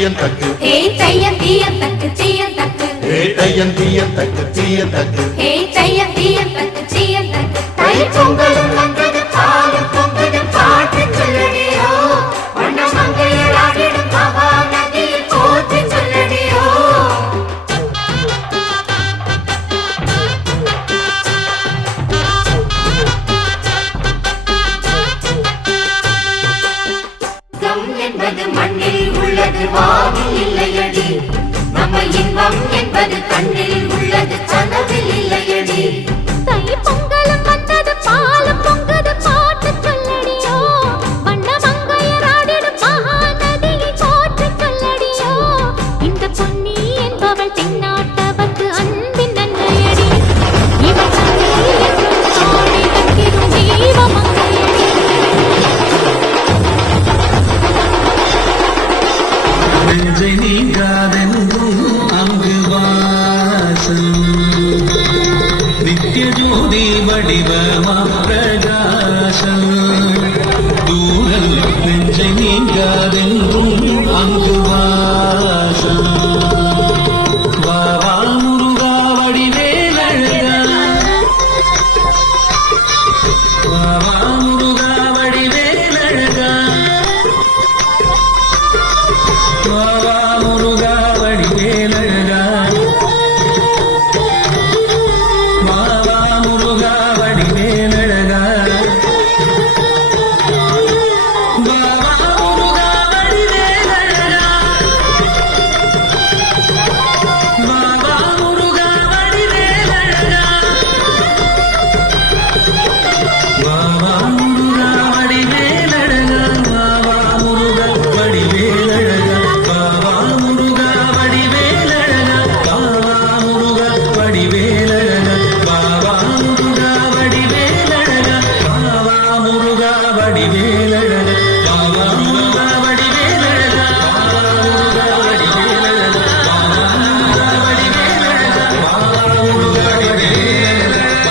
தீயன் தக்கு ஹே தையன் தீயன் தக்கு தீயன் தக்கு ஹே தையன் தீயன் தக்கு தீயன் தக்கு ஹே தையன் தீயன் தக்கு தீயன் தக்கு தை பொங்கலும் வந்தது பாலும் பொங்குது பாட்டு சொல்லடியோ வண்ண மங்கையர் ஆடிடும் மகா நதியில் போற்றி சொல்லடியோ கம் என்பது மண்ணில் உள்ளது வானில் இல்லையடி நம்ம இன்பம் என்பது கண்ணில் உள்ளது கனவில் இல்லையடி தை பொங்கலும் வந்தது பாலும் பொங்குது பாட்டு சொல்லடியோ வண்ண மங்கையர் ஆடிடும் மகா நதியை போற்றி சொல்லடியோ இந்த பொன்னி என்பவள் தென்னாட்டவர்க்கு அன்பின் நன்மையடி இவள் தந்தையில் என்றும் ஆடி வைத்திடும் தெய்வ மங்கையடி நெஞ்சை நீங்காதென்றும் அங்கு வாசம் நித்திய ஜோதி வடிவமா பிரகாசம் தூரல் நெஞ்சை நீங்காதென்றும் அங்கு வாசம் வாவா முருகா வடிவேலழகா வாவா முருகா வடிவேலழகா வாவா முருகா வடிவேலழகா வாவா முருகா வடிவேலழகா வாவா முருகா வடிவேலழகா வாவா முருகா வடிவேலழகா வாவா முருகா வடிவேலழகா வாவா முருகா வடிவேலழகா வாவா முருகா வடிவேலழகா வாவா முருகா வடிவேலழகா வாவா முருகா வடிவேலழகா வாவா முருகா வடிவேலழகா வாவா முருகா வடிவேலழகா வாவா முருகா வடிவேலழகா வாவா முருகா வடிவேலழகா வாவா முருகா வடிவேலழகா